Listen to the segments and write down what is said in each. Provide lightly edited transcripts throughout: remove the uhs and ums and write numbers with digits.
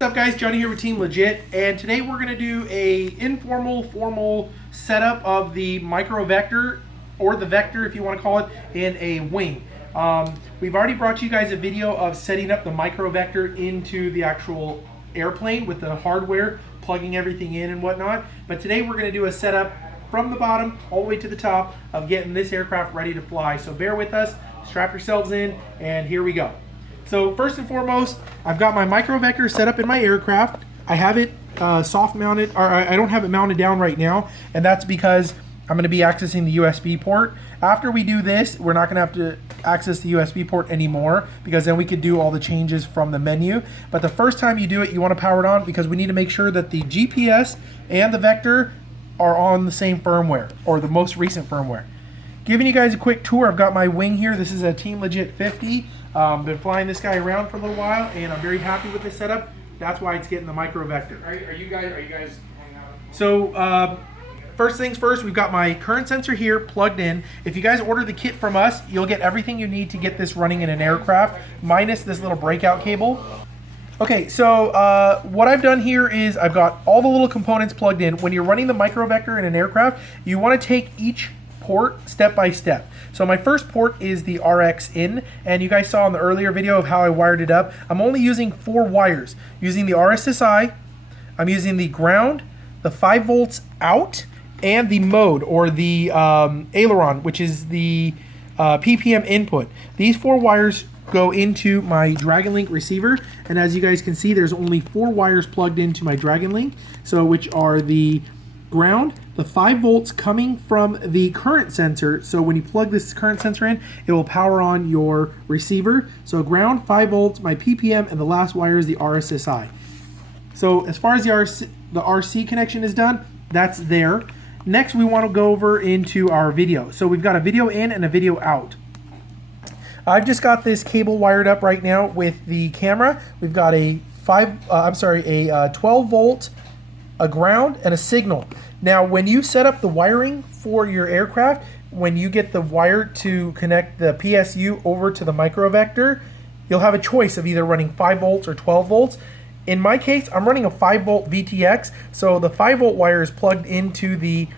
What's up guys, Johnny here with Team Legit, and today we're going to do a informal, formal setup of the micro vector, or the vector if you want to call it, in a wing. We've already brought you guys a video of setting up the micro vector into the actual airplane with the hardware, plugging everything in and whatnot, but today we're going to do a setup from the bottom all the way to the top of getting this aircraft ready to fly. So bear with us, strap yourselves in, and here we go. So first and foremost, I've got my micro vector set up in my aircraft. I have it soft mounted, or I don't have it mounted down right now, and that's because I'm going to be accessing the USB port. After we do this, we're not going to have to access the USB port anymore, because then we could do all the changes from the menu. But the first time you do it, you want to power it on, because we need to make sure that the GPS and the vector are on the same firmware, or the most recent firmware. Giving you guys a quick tour, I've got my wing here. This is a Team Legit 50. Been flying this guy around for a little while, and I'm very happy with this setup. That's why it's getting the micro vector. Are you guys hanging out? So first things first, we've got my current sensor here plugged in. If you guys order the kit from us, you'll get everything you need to get this running in an aircraft, minus this little breakout cable. Okay, so what I've done here is I've got all the little components plugged in. When you're running the micro vector in an aircraft, you want to take each port step by step. So my first port is the RX in, and you guys saw in the earlier video of how I wired it up. I'm only using 4 wires. Using the RSSI, I'm using the ground, the 5 volts out, and the mode, or the aileron, which is the PPM input. These 4 wires go into my Dragon Link receiver, and as you guys can see, there's only 4 wires plugged into my Dragon Link, so which are the ground, the 5 volts coming from the current sensor. So when you plug this current sensor in, it will power on your receiver. So ground, 5 volts, my PPM, and the last wire is the RSSI. So as far as the RC connection is done, that's there. Next, we want to go over into our video. So we've got a video in and a video out. I've just got this cable wired up right now with the camera. We've got a 12 volt, a ground, and a signal. Now, when you set up the wiring for your aircraft, when you get the wire to connect the PSU over to the micro vector, you'll have a choice of either running 5 volts or 12 volts. In my case, I'm running a 5 volt VTX, so the 5 volt wire is plugged into the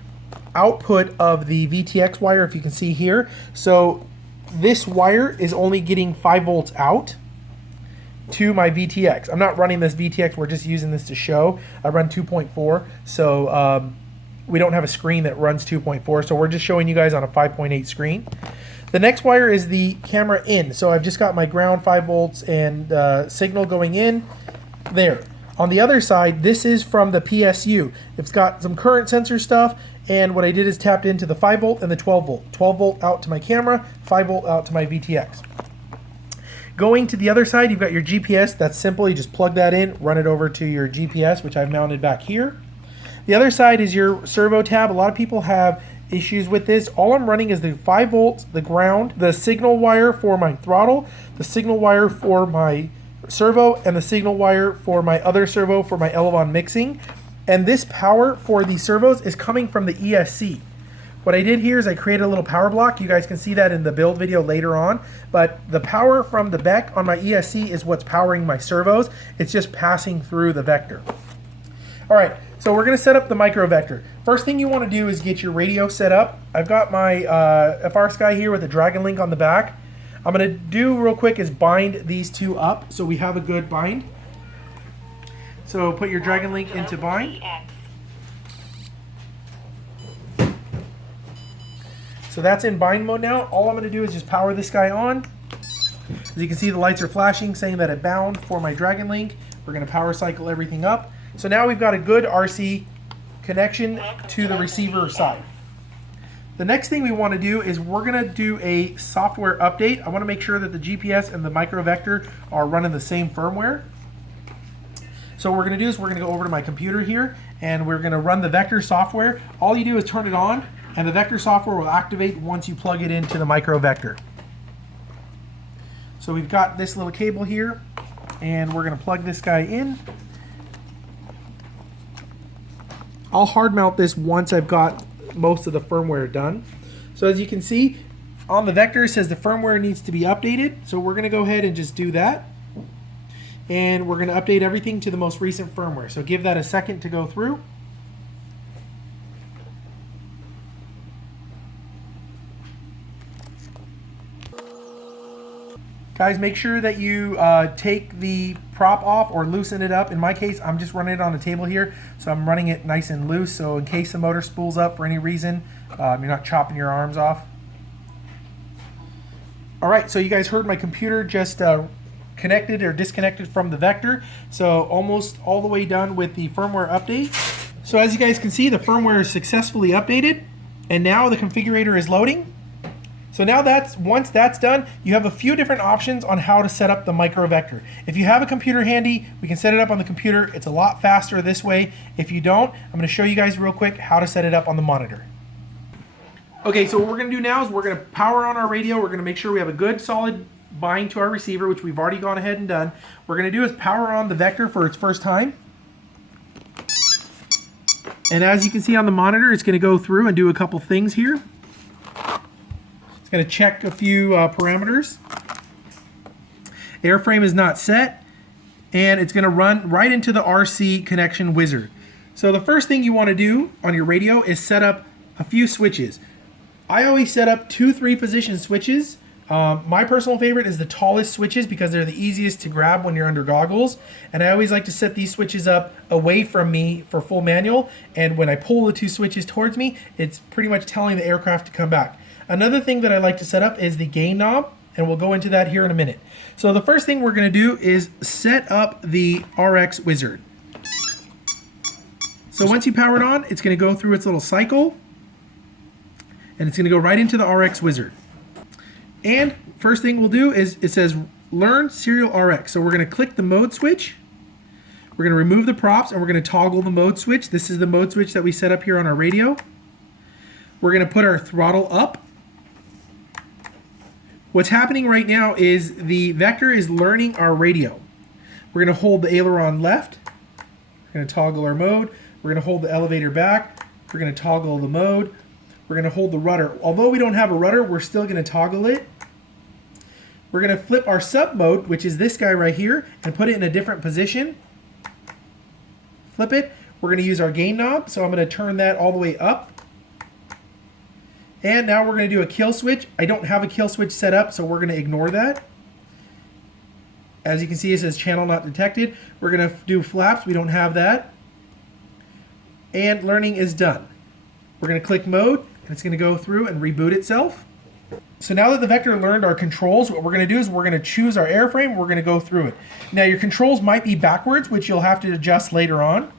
output of the VTX wire, if you can see here. So this wire is only getting 5 volts out to my VTX. I'm not running this VTX, we're just using this to show. I run 2.4, so we don't have a screen that runs 2.4, so we're just showing you guys on a 5.8 screen. The next wire is the camera in, so I've just got my ground, 5 volts, and signal going in there. On the other side, this is from the PSU. It's got some current sensor stuff, and what I did is tapped into the 5 volt and the 12 volt. 12 volt out to my camera, 5 volt out to my VTX. Going to the other side, you've got your GPS. That's simple. You just plug that in, run it over to your GPS, which I've mounted back here. The other side is your servo tab. A lot of people have issues with this. All I'm running is the 5 volts, the ground, the signal wire for my throttle, the signal wire for my servo, and the signal wire for my other servo for my aileron mixing. And this power for the servos is coming from the ESC. What I did here is I created a little power block. You guys can see that in the build video later on. But the power from the beck on my ESC is what's powering my servos. It's just passing through the vector. All right, so we're going to set up the micro vector. First thing you want to do is get your radio set up. I've got my FR Sky here with a Dragon Link on the back. I'm going to do real quick is bind these two up so we have a good bind. So put your Dragon Link into bind. So that's in bind mode now. All I'm going to do is just power this guy on. As you can see, the lights are flashing saying that it bound for my Dragon Link. We're going to power cycle everything up. So now we've got a good RC connection to the receiver side. The next thing we want to do is we're going to do a software update. I want to make sure that the GPS and the micro vector are running the same firmware. So what we're going to do is we're going to go over to my computer here, and we're going to run the vector software. All you do is turn it on, and the vector software will activate once you plug it into the micro vector. So we've got this little cable here, and we're going to plug this guy in. I'll hard mount this once I've got most of the firmware done. So as you can see, on the vector it says the firmware needs to be updated. So we're going to go ahead and just do that. and we're going to update everything to the most recent firmware. So give that a second to go through. Guys, make sure that you take the prop off or loosen it up. In my case, I'm just running it on a table here, so I'm running it nice and loose, so in case the motor spools up for any reason, you're not chopping your arms off. All right, so you guys heard my computer just connected or disconnected from the vector, so almost all the way done with the firmware update. So as you guys can see, the firmware is successfully updated, and now the configurator is loading. So now once that's done, you have a few different options on how to set up the micro vector. If you have a computer handy, we can set it up on the computer. It's a lot faster this way. If you don't, I'm going to show you guys real quick how to set it up on the monitor. Okay, so what we're going to do now is we're going to power on our radio. We're going to make sure we have a good solid bind to our receiver, which we've already gone ahead and done. What we're going to do is power on the vector for its first time. And as you can see on the monitor, it's going to go through and do a couple things here. Going to check a few parameters. Airframe is not set, and it's going to run right into the RC connection wizard. So the first thing you want to do on your radio is set up a few switches. I always set up 2 3-position switches. My personal favorite is the tallest switches because they're the easiest to grab when you're under goggles. And I always like to set these switches up away from me for full manual. And when I pull the 2 switches towards me, it's pretty much telling the aircraft to come back. Another thing that I like to set up is the gain knob, and we'll go into that here in a minute. So the first thing we're going to do is set up the RX wizard. So once you power it on, it's going to go through its little cycle, and it's going to go right into the RX wizard. And first thing we'll do is it says learn serial RX. So we're going to click the mode switch. We're going to remove the props, and we're going to toggle the mode switch. This is the mode switch that we set up here on our radio. We're going to put our throttle up. What's happening right now is the vector is learning our radio. We're going to hold the aileron left. We're going to toggle our mode. We're going to hold the elevator back. We're going to toggle the mode. We're going to hold the rudder. Although we don't have a rudder, we're still going to toggle it. We're going to flip our sub mode, which is this guy right here, and put it in a different position. Flip it. We're going to use our gain knob, so I'm going to turn that all the way up. And now we're going to do a kill switch. I don't have a kill switch set up, so we're going to ignore that. As you can see, it says channel not detected. We're going to do flaps. We don't have that. And learning is done. We're going to click mode, and it's going to go through and reboot itself. So now that the vector learned our controls, what we're going to do is we're going to choose our airframe. We're going to go through it. Now your controls might be backwards, which you'll have to adjust later on.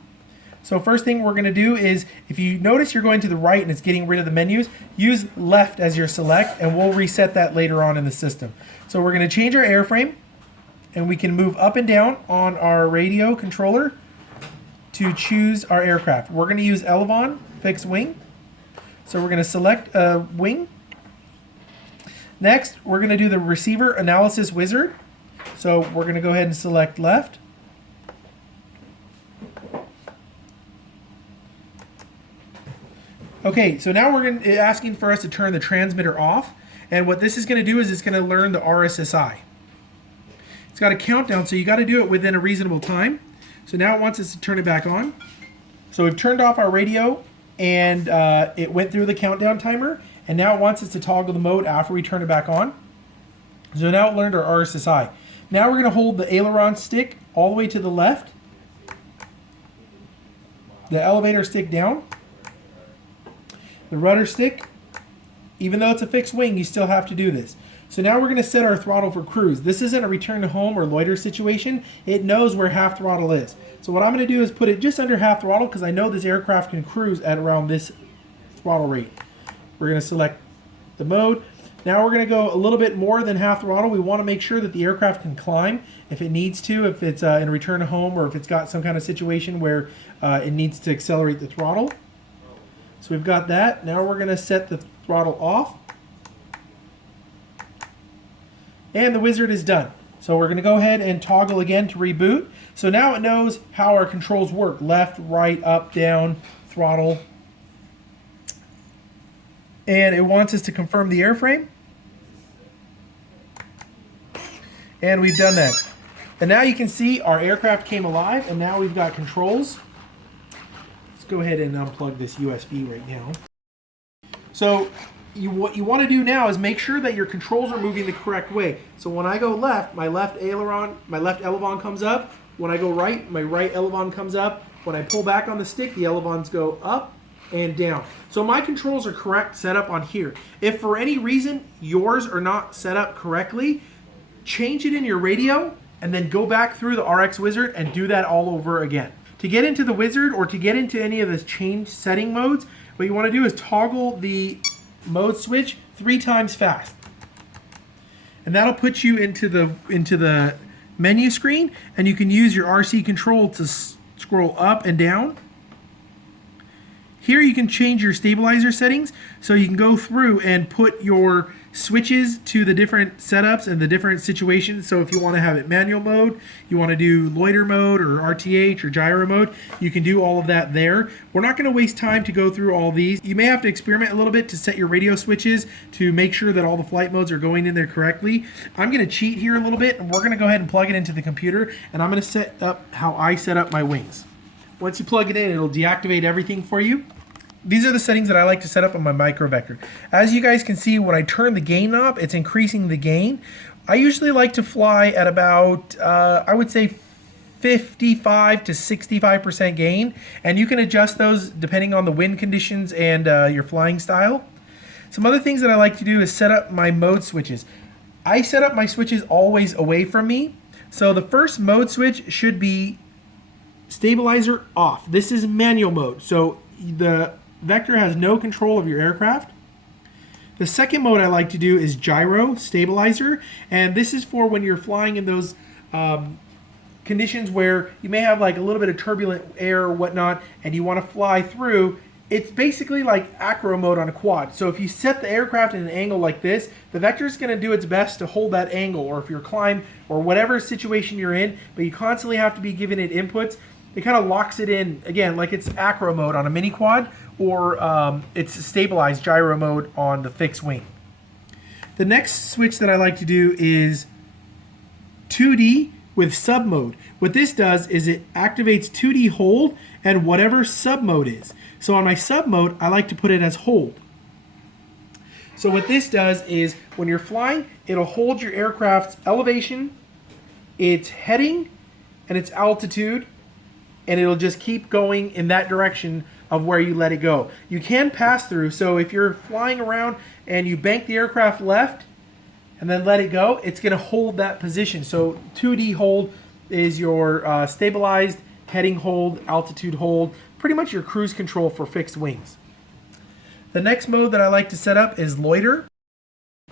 So first thing we're going to do is, if you notice you're going to the right and it's getting rid of the menus, use left as your select, and we'll reset that later on in the system. So we're going to change our airframe, and we can move up and down on our radio controller to choose our aircraft. We're going to use Elevon fixed wing. So we're going to select a wing. Next, we're going to do the receiver analysis wizard. So we're going to go ahead and select left. Okay, so now we're asking for us to turn the transmitter off, and what this is going to do is it's going to learn the RSSI. It's got a countdown, so you got to do it within a reasonable time. So now it wants us to turn it back on. So we've turned off our radio, and it went through the countdown timer, and now it wants us to toggle the mode after we turn it back on. So now it learned our RSSI. Now we're going to hold the aileron stick all the way to the left, the elevator stick down, the rudder stick. Even though it's a fixed wing, you still have to do this. So now we're going to set our throttle for cruise. This isn't a return to home or loiter situation. It knows where half throttle is. So what I'm going to do is put it just under half throttle because I know this aircraft can cruise at around this throttle rate. We're going to select the mode. Now we're going to go a little bit more than half throttle. We want to make sure that the aircraft can climb if it needs to, if it's in a return to home or if it's got some kind of situation where it needs to accelerate the throttle. So we've got that. Now we're going to set the throttle off. And the wizard is done. So we're going to go ahead and toggle again to reboot. So now it knows how our controls work. Left, right, up, down, throttle. And it wants us to confirm the airframe. And we've done that. And now you can see our aircraft came alive, and now we've got controls. Let's go ahead and unplug this USB right now. So what you want to do now is make sure that your controls are moving the correct way. So when I go left, my left elevon comes up. When I go right, my right elevon comes up. When I pull back on the stick, the elevons go up and down. So my controls are correct set up on here. If for any reason yours are not set up correctly, change it in your radio and then go back through the RX Wizard and do that all over again. To get into the Wizard or to get into any of the change setting modes, what you want to do is toggle the mode switch 3 times fast. And that'll put you into the menu screen, and you can use your RC control to scroll up and down. Here you can change your stabilizer settings, so you can go through and put your switches to the different setups and the different situations. So if you want to have it manual mode, you want to do loiter mode or RTH or gyro mode, you can do all of that there. We're not going to waste time to go through all these. You may have to experiment a little bit to set your radio switches to make sure that all the flight modes are going in there correctly. I'm going to cheat here a little bit, and we're going to go ahead and plug it into the computer, and I'm going to set up how I set up my wings. Once you plug it in, it'll deactivate everything for you. These are the settings that I like to set up on my microvector. As you guys can see, when I turn the gain knob, it's increasing the gain. I usually like to fly at about, I would say 55 to 65% gain, and you can adjust those depending on the wind conditions and your flying style. Some other things that I like to do is set up my mode switches. I set up my switches always away from me. So the first mode switch should be stabilizer off. This is manual mode, so the vector has no control of your aircraft. The second mode I like to do is gyro stabilizer, and this is for when you're flying in those conditions where you may have like a little bit of turbulent air or whatnot, and you want to fly through. It's basically like acro mode on a quad. So if you set the aircraft in an angle like this, the vector is going to do its best to hold that angle, or if you're climb or whatever situation you're in, but you constantly have to be giving it inputs. It kind of locks it in, again, like it's acro mode on a mini quad, or it's stabilized gyro mode on the fixed wing. The next switch that I like to do is 2D with sub mode. What this does is it activates 2D hold and whatever sub mode is. So on my sub mode, I like to put it as hold. So what this does is when you're flying, it'll hold your aircraft's elevation, its heading, and its altitude, and it'll just keep going in that direction of where you let it go. You can pass through, so if you're flying around and you bank the aircraft left and then let it go, it's going to hold that position. So 2D hold is your stabilized heading hold, altitude hold, pretty much your cruise control for fixed wings. The next mode that I like to set up is loiter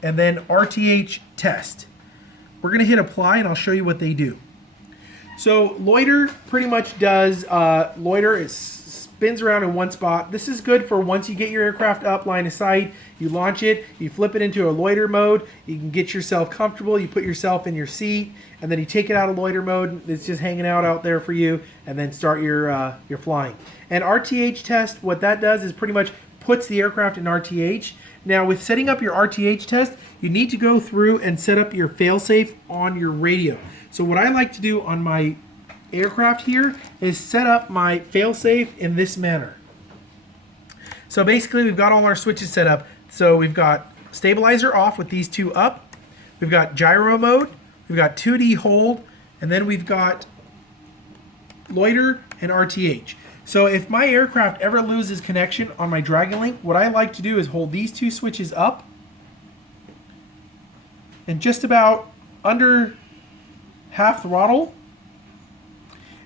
and then RTH test. We're going to hit apply, and I'll show you what they do. So loiter pretty much does loiter. It spins around in one spot. This is good for once you get your aircraft up line of sight, you launch it, you flip it into a loiter mode, you can get yourself comfortable, you put yourself in your seat, and then you take it out of loiter mode. It's just hanging out there for you, and then start your flying. And RTH test, what that does is pretty much puts the aircraft in RTH. Now with setting up your RTH test, you need to go through and set up your failsafe on your radio. So what I like to do on my aircraft here is set up my failsafe in this manner. So basically we've got all our switches set up. So we've got stabilizer off with these two up. We've got gyro mode. We've got 2D hold. And then we've got loiter and RTH. So if my aircraft ever loses connection on my Dragon Link, what I like to do is hold these two switches up and just about under half throttle,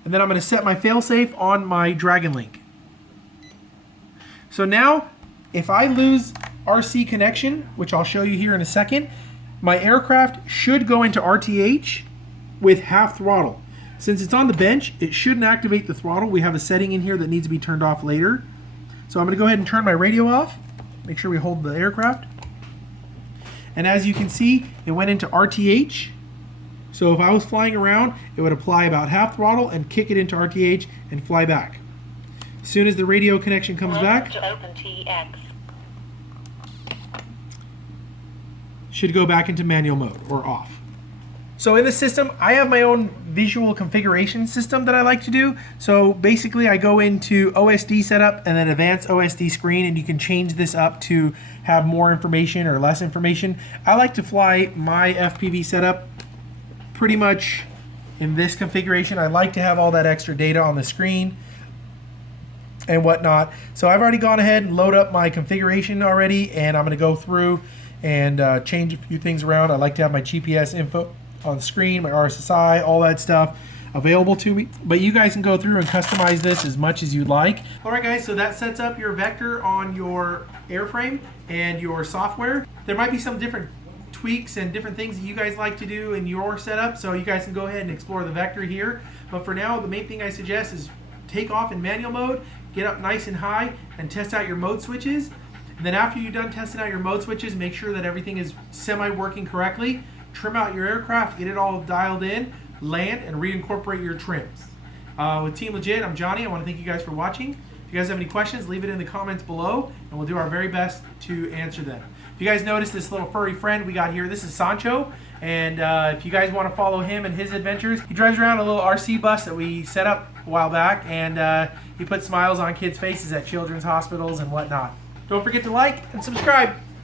and then I'm going to set my failsafe on my Dragon Link. So now, if I lose RC connection, which I'll show you here in a second, my aircraft should go into RTH with half throttle. Since it's on the bench, it shouldn't activate the throttle. We have a setting in here that needs to be turned off later. So I'm going to go ahead and turn my radio off. Make sure we hold the aircraft. And as you can see, it went into RTH. So if I was flying around, it would apply about half throttle and kick it into RTH and fly back. As soon as the radio connection comes back, should go back into manual mode or off. So in the system, I have my own visual configuration system that I like to do. So basically I go into OSD setup and then advanced OSD screen, and you can change this up to have more information or less information. I like to fly my FPV setup pretty much in this configuration. I like to have all that extra data on the screen and whatnot. So I've already gone ahead and load up my configuration already, and I'm going to go through and change a few things around. I like to have my GPS info on the screen, my RSSI, all that stuff available to me. But you guys can go through and customize this as much as you'd like. All right, guys, so that sets up your vector on your airframe and your software. There might be some different tweaks and different things that you guys like to do in your setup, so you guys can go ahead and explore the vector here. But for now, the main thing I suggest is take off in manual mode, get up nice and high, and test out your mode switches. And then after you're done testing out your mode switches, make sure that everything is semi-working correctly. Trim out your aircraft, get it all dialed in, land, and reincorporate your trims. With Team Legit, I'm Johnny. I want to thank you guys for watching. If you guys have any questions, leave it in the comments below, and we'll do our very best to answer them. If you guys notice this little furry friend we got here, this is Sancho, and if you guys want to follow him and his adventures, he drives around a little RC bus that we set up a while back, and he puts smiles on kids' faces at children's hospitals and whatnot. Don't forget to like and subscribe.